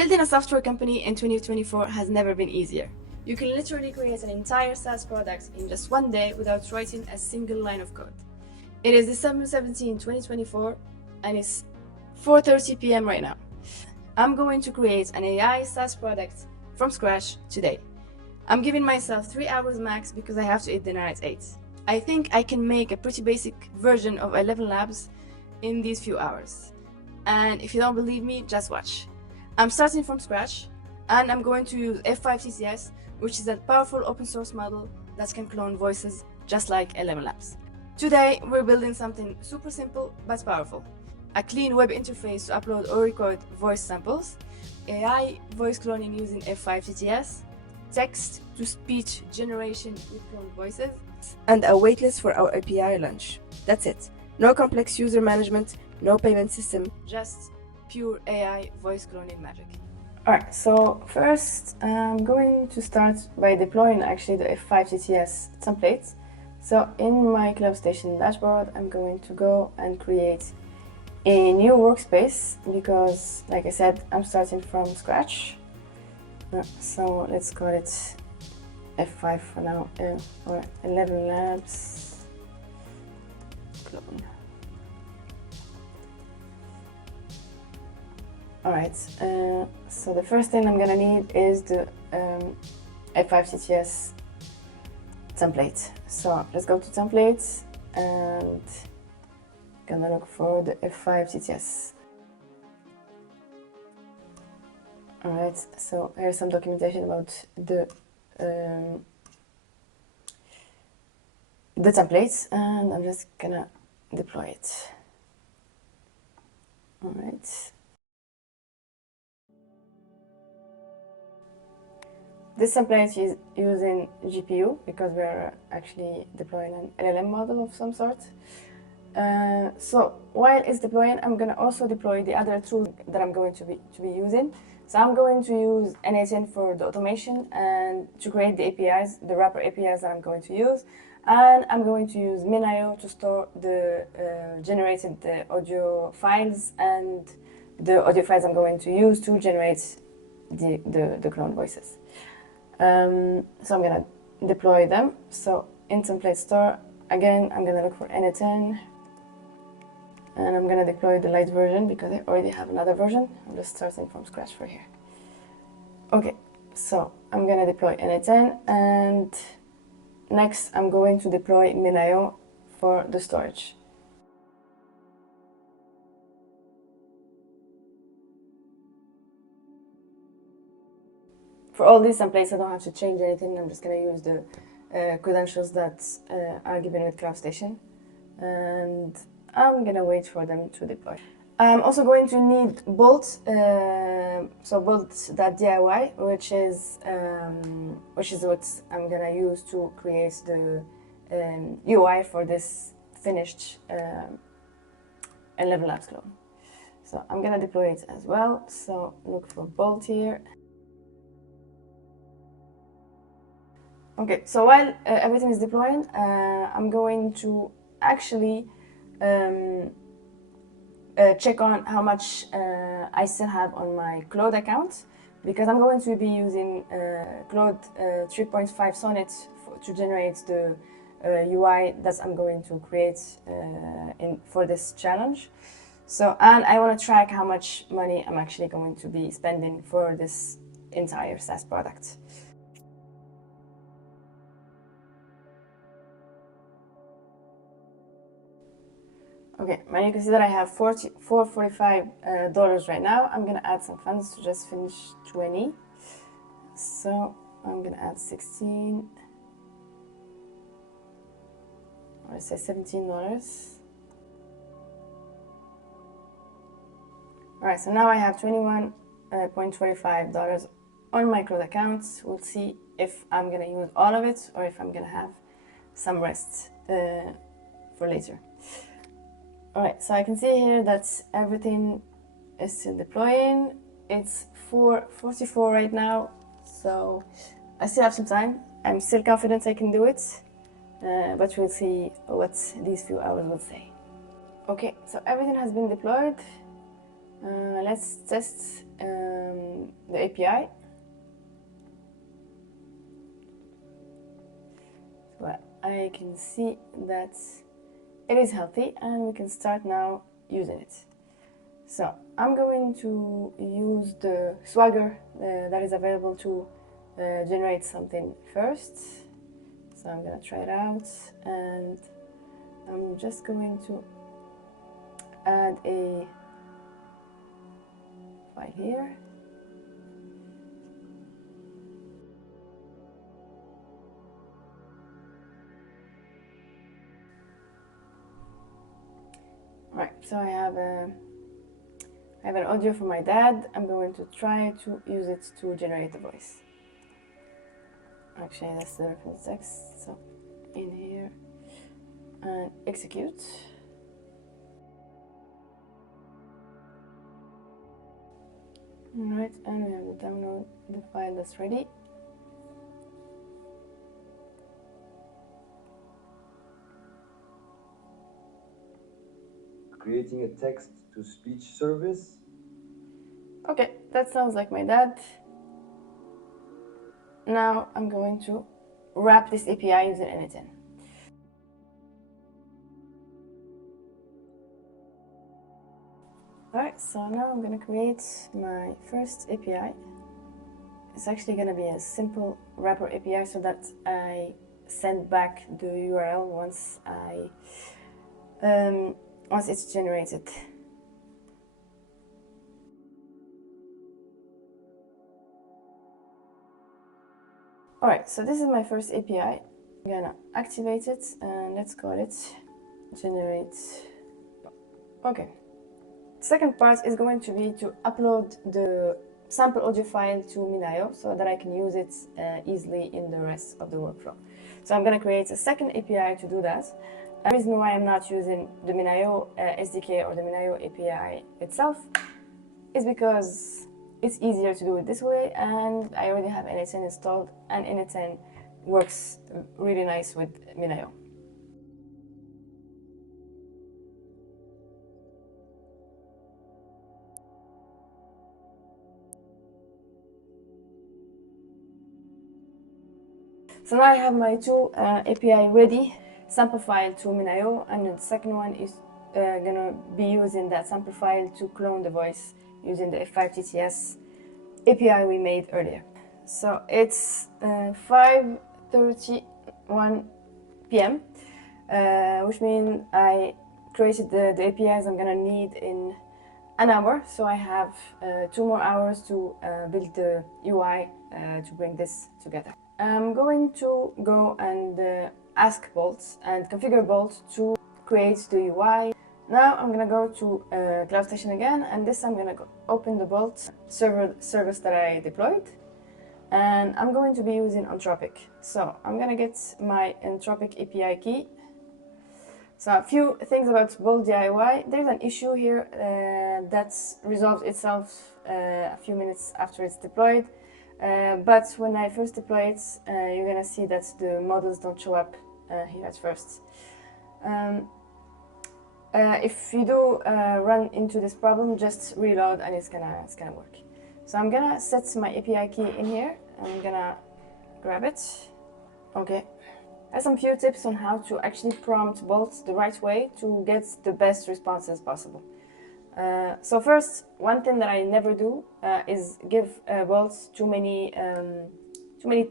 Building a software company in 2024 has never been easier. You can literally create an entire SaaS product in just one day without writing a single line of code. It is December 17, 2024, and it's 4:30 p.m. right now. I'm going to create an AI SaaS product from scratch today. I'm giving myself 3 hours max because I have to eat dinner at 8. I think I can make a pretty basic version of ElevenLabs in these few hours. And if you don't believe me, just watch. I'm starting from scratch, and I'm going to use F5 TTS, which is a powerful open source model that can clone voices just like ElevenLabs. Today, we're building something super simple but powerful. A clean web interface to upload or record voice samples, AI voice cloning using F5 TTS, text-to-speech generation with cloned voices, and a waitlist for our API launch. That's it. No complex user management, no payment system, just pure AI voice cloning magic. Alright, so first I'm going to start by deploying actually the F5 TTS template. So in my CloudStation dashboard, I'm going to go and create a new workspace because, like I said, I'm starting from scratch. So let's call it F5 for now, or ElevenLabs clone. Alright, so the first thing I'm gonna need is the F5 TTS template. So let's go to templates and gonna look for the F5 TTS. Alright, so here's some documentation about the templates, and I'm just gonna deploy it. Alright. This template is using GPU because we're actually deploying an LLM model of some sort. So while it's deploying, I'm going to also deploy the other tool that I'm going to be using. So I'm going to use n8n for the automation and to create the APIs, the wrapper APIs that I'm going to use. And I'm going to use minio to store the generated audio files and the audio files I'm going to use to generate the clone voices. So I'm gonna deploy them. So in template store, again, I'm gonna look for n8n, and I'm gonna deploy the light version because I already have another version. I'm just starting from scratch for here. Okay, so I'm gonna deploy n8n, and next I'm going to deploy minio for the storage. For all these templates, I don't have to change anything. I'm just going to use the credentials that are given with CloudStation, and I'm going to wait for them to deploy. I'm also going to need bolt, so bolt.diy, which is what I'm going to use to create the UI for this finished ElevenLabs clone. So I'm going to deploy it as well. So look for bolt here. Okay, so while everything is deploying, I'm going to actually check on how much I still have on my Claude account, because I'm going to be using Claude 3.5 Sonnet to generate the UI that I'm going to create for this challenge. So, and I want to track how much money I'm actually going to be spending for this entire SaaS product. Okay, now you can see that I have $445 right now. I'm gonna add some funds to just finish 20. So I'm gonna add 16, or let's say $17. All right, so now I have $21.25 on my Claude account. We'll see if I'm gonna use all of it or if I'm gonna have some rest for later. Alright, so I can see here that everything is still deploying. It's 4:44 right now, so I still have some time. I'm still confident I can do it, but we'll see what these few hours will say. Okay, so everything has been deployed. Let's test API. Well, I can see that it is healthy and we can start now using it. So I'm going to use the Swagger that is available to generate something first. So I'm gonna try it out, and I'm just going to add a file here. Right, so I have an audio from my dad. I'm going to try to use it to generate the voice. Actually, that's the reference text. So in here and execute. Alright, and we have to download the file that's ready. Creating a text-to-speech service. Okay, that sounds like my dad. Now I'm going to wrap this API using n8n. Alright, so now I'm going to create my first API. It's actually going to be a simple wrapper API so that I send back the URL once it's generated. Alright, so this is my first API. I'm gonna activate it and let's call it generate. Okay. The second part is going to be to upload the sample audio file to minio so that I can use it easily in the rest of the workflow. So I'm gonna create a second API to do that. The reason why I'm not using the minio SDK or the minio API itself is because it's easier to do it this way, and I already have n8n installed, and n8n works really nice with minio. So now I have my two API ready, sample file to minio, and the second one is gonna be using that sample file to clone the voice using the F5TTS API we made earlier. So it's 5:31 p.m., which means I created the APIs I'm gonna need in an hour. So I have 2 more hours to build the UI to bring this together. I'm going to go and ask Bolt and configure Bolt to create the UI. Now I'm gonna go to CloudStation again, and this I'm gonna open the Bolt service that I deployed, and I'm going to be using Anthropic. So I'm gonna get my Anthropic API key. So a few things about bolt.diy. There's an issue here that's resolved itself a few minutes after it's deployed. But when I first deploy it, you're gonna see that the models don't show up here at first. If you do run into this problem, just reload and it's gonna work. So I'm gonna set my API key in here. I'm gonna grab it. Okay. I have some few tips on how to actually prompt Bolt the right way to get the best responses possible. So first, one thing that I never do is give Bolt too many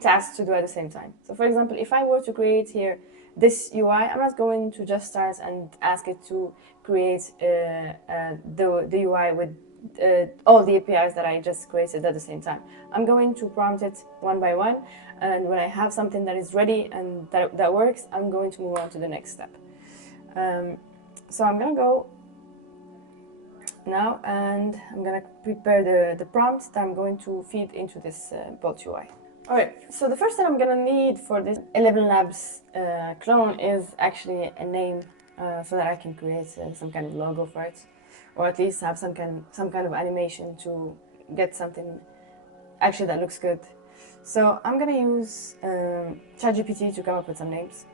tasks to do at the same time. So for example, if I were to create here this UI, I'm not going to just start and ask it to create the UI with all the APIs that I just created at the same time. I'm going to prompt it one by one, and when I have something that is ready and that works, I'm going to move on to the next step. So I'm gonna go now, and I'm gonna prepare the prompt that I'm going to feed into this Bolt UI. Alright, so the first thing I'm gonna need for this ElevenLabs clone is actually a name, so that I can create some kind of logo for it, or at least have some kind of animation to get something actually that looks good. So I'm gonna use ChatGPT to come up with some names.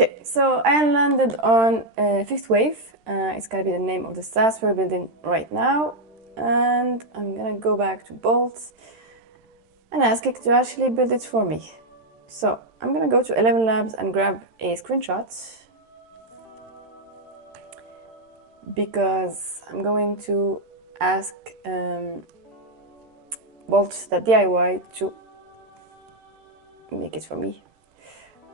Okay, so I landed on fifth wave. It's gonna be the name of the SaaS we're building right now. And I'm gonna go back to Bolt and ask it to actually build it for me. So I'm gonna go to ElevenLabs and grab a screenshot because I'm going to ask bolt.diy to make it for me.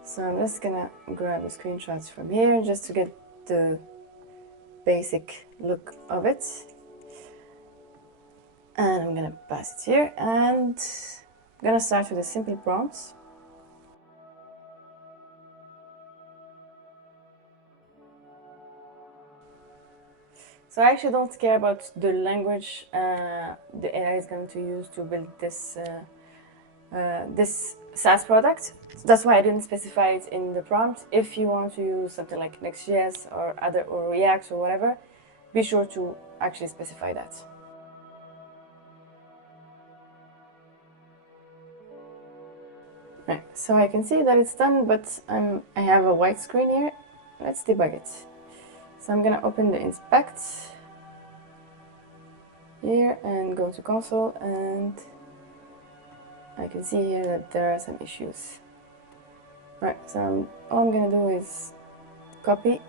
So I'm just gonna grab the screenshots from here just to get the basic look of it. And I'm gonna pass it here and I'm gonna start with a simple prompt. So I actually don't care about the language the AI is going to use to build this this SaaS product. So that's why I didn't specify it in the prompt. If you want to use something like Next.js or React or whatever, be sure to actually specify that. Right, so I can see that it's done, but I have a white screen here. Let's debug it. So I'm gonna open the inspect here and go to console, and I can see here that there are some issues. Right, so all I'm gonna do is copy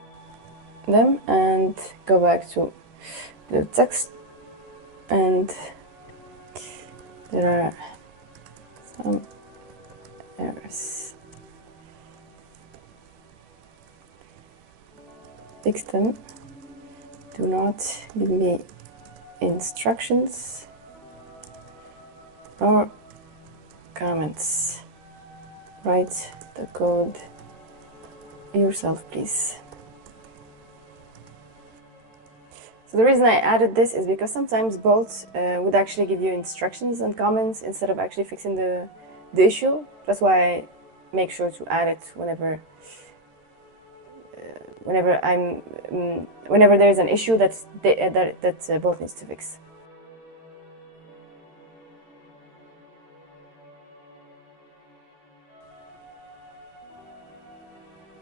them and go back to the text, and there are some errors. Fix them. Do not give me instructions or comments. Write the code yourself, please. So the reason I added this is because sometimes Bolt would actually give you instructions and comments instead of actually fixing the issue. That's why I make sure to add it whenever there is an issue that Bolt needs to fix.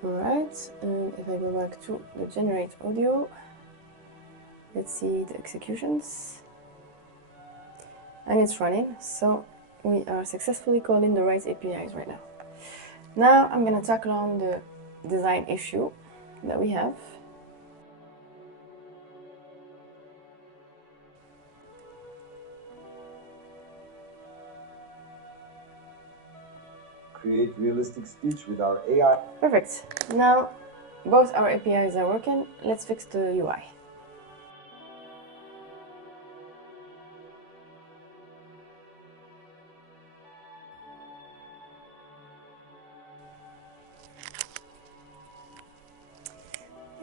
Alright, and if I go back to the generate audio, let's see the executions. And it's running, so we are successfully calling the right APIs right now. Now I'm going to tackle on the design issue that we have. Create realistic speech with our AI. Perfect. Now both our APIs are working. Let's fix the UI.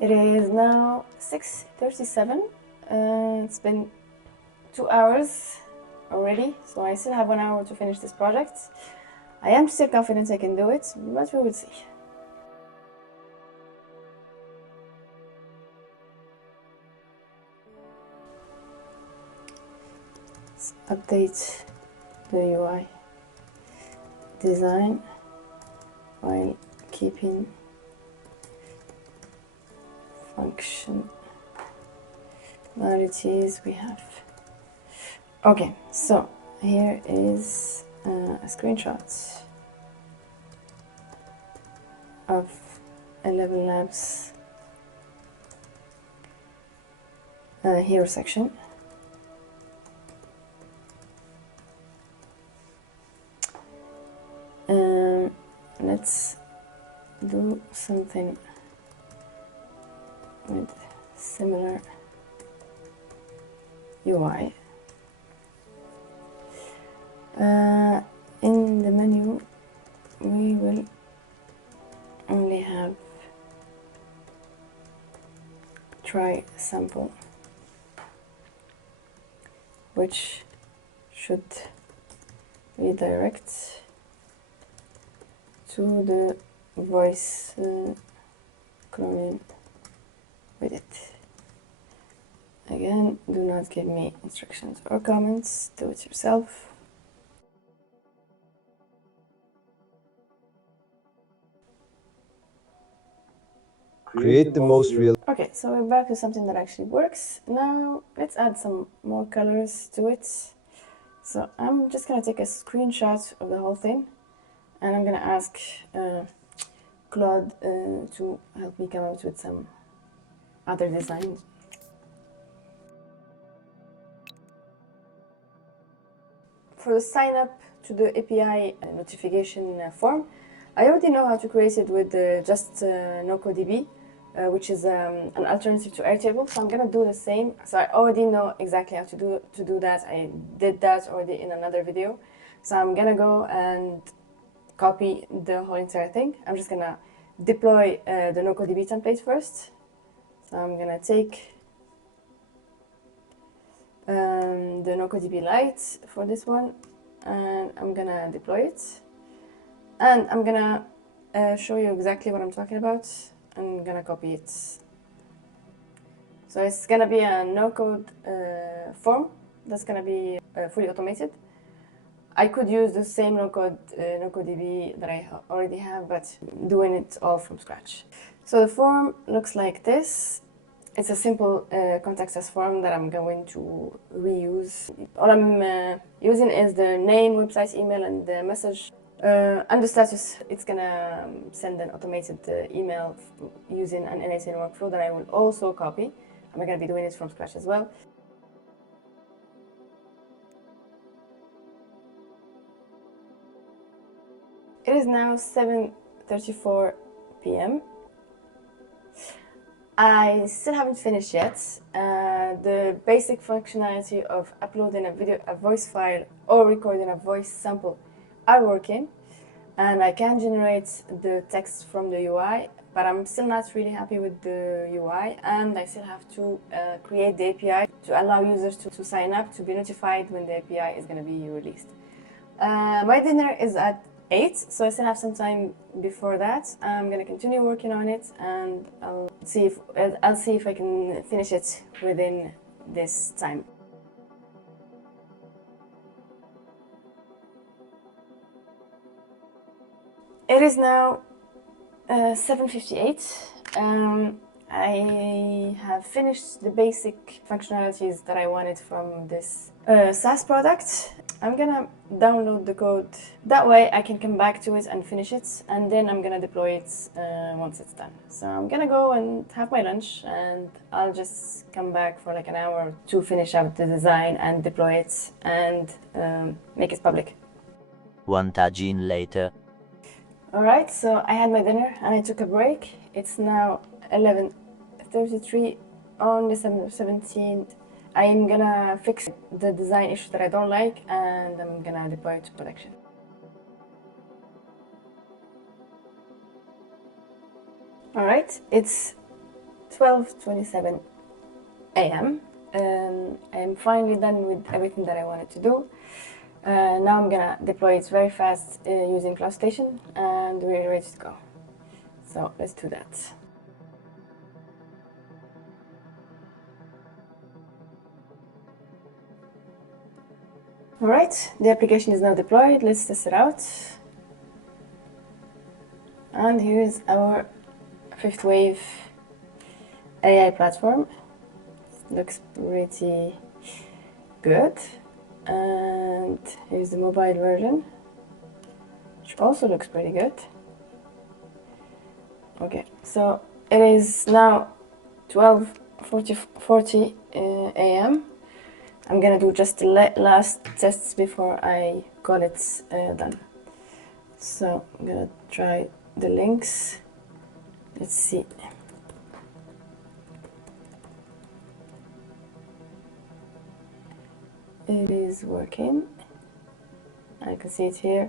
It is now 6:37. It's been 2 hours already, so I still have 1 hour to finish this project. I am still confident I can do it, but we will see. Let's update the UI design while keeping functionalities we have. Okay, so here is a screenshot of ElevenLabs hero section. Let's do something with similar UI. In the menu, we will only have try sample, which should redirect to the voice cloning with it. Again, do not give me instructions or comments, do it yourself. create the most real. Okay, so we're back to something that actually works. Now let's add some more colors to it. So I'm just gonna take a screenshot of the whole thing, and I'm gonna ask Claude to help me come up with some other designs. For the sign up to the API notification form, I already know how to create it with just nocode, which is an alternative to Airtable. So I'm gonna do the same. So I already know exactly how to do that. I did that already in another video. So I'm gonna go and copy the whole entire thing. I'm just gonna deploy the nocode template first. So I'm gonna take the nocode Lite for this one, and I'm gonna deploy it. And I'm gonna show you exactly what I'm talking about. I'm gonna copy it. So it's gonna be a no-code form that's gonna be fully automated. I could use the same no-code nocode that I already have, but doing it all from scratch. So the form looks like this. It's a simple contact us form that I'm going to reuse. All I'm using is the name, website, email, and the message. And the status, it's gonna send an automated email using an n8n workflow that I will also copy. I'm gonna be doing it from scratch as well. It is now 7:34 p.m. I still haven't finished yet. The basic functionality of uploading a voice file or recording a voice sample are working, and I can generate the text from the UI, but I'm still not really happy with the UI, and I still have to create the API to allow users to sign up to be notified when the API is going to be released. My dinner is at 8, so I still have some time before that. I'm going to continue working on it, and I'll see if I can finish it within this time. It is now 7:58. I have finished the basic functionalities that I wanted from this SaaS product. I'm gonna download the code. That way I can come back to it and finish it, and then I'm gonna deploy it once it's done. So I'm gonna go and have my lunch, and I'll just come back for like an hour to finish up the design and deploy it and make it public. One tagine later. Alright, so I had my dinner and I took a break. It's now 11:33 on December 17th. I'm gonna fix the design issue that I don't like, and I'm gonna deploy it to production. Alright, it's 12:27 a.m. I'm finally done with everything that I wanted to do. Now I'm gonna deploy it very fast using CloudStation, and we're ready to go. So let's do that. Alright, the application is now deployed. Let's test it out. And here is our fifth wave AI platform. Looks pretty good. And here's the mobile version, which also looks pretty good. Okay, so it is now 12:40 a.m. I'm gonna do just the last tests before I call it done. So I'm gonna try the links. Let's see. It is working. I can see it here,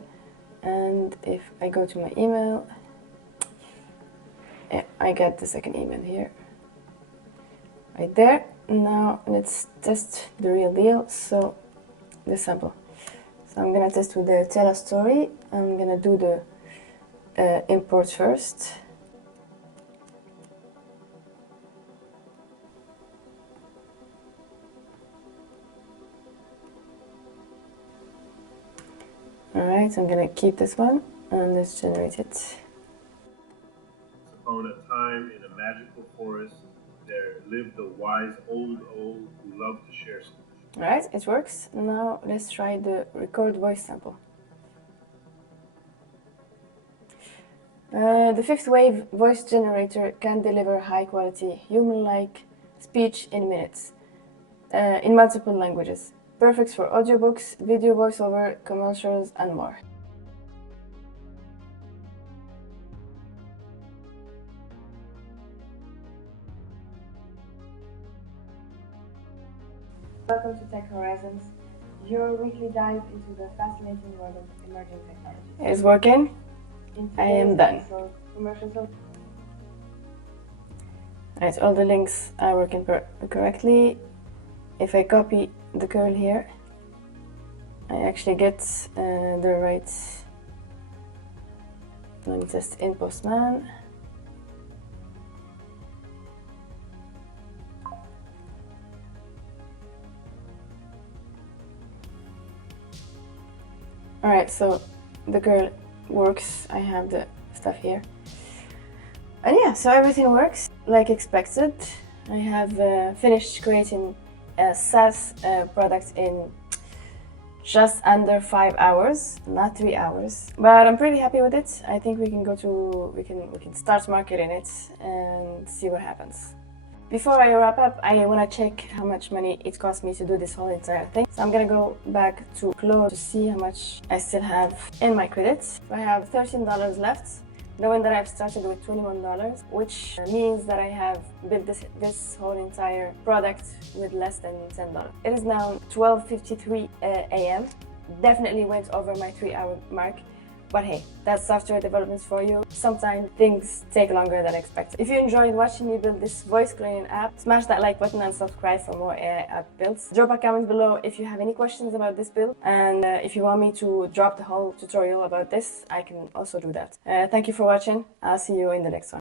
and if I go to my email, yeah, I get the second email here, right there. Now let's test the real deal. So the sample. So I'm gonna test with the tell a story. I'm gonna do the import first. Alright, I'm gonna keep this one and let's generate it. Upon a time in imaginary forest, there lived a wise old owl who loved to share speech. Alright, it works. Now let's try the record voice sample. The fifth wave voice generator can deliver high quality, human-like speech in minutes, in multiple languages. Perfect for audiobooks, video voiceover, commercials, and more. Welcome to Tech Horizons, your weekly dive into the fascinating world of emerging technology. It's working. I am done. Right, all the links are working correctly. If I copy the curl here, I actually get the right. Let me test in Postman. Alright, so the curl works. I have the stuff here. And yeah, so everything works like expected. I have finished creating a SaaS product in just under 5 hours, not 3 hours. But I'm pretty happy with it. I think we can start marketing it and see what happens. Before I wrap up, I want to check how much money it cost me to do this whole entire thing. So I'm gonna go back to Cloud to see how much I still have in my credits. So I have $13 left, knowing that I've started with $21, which means that I have built this whole entire product with less than $10. It is now 12:53 a.m. Definitely went over my 3-hour mark. But hey, that's software development for you. Sometimes things take longer than expected. If you enjoyed watching me build this voice cloning app, smash that like button and subscribe for more AI app builds. Drop a comment below if you have any questions about this build. And if you want me to drop the whole tutorial about this, I can also do that. Thank you for watching. I'll see you in the next one.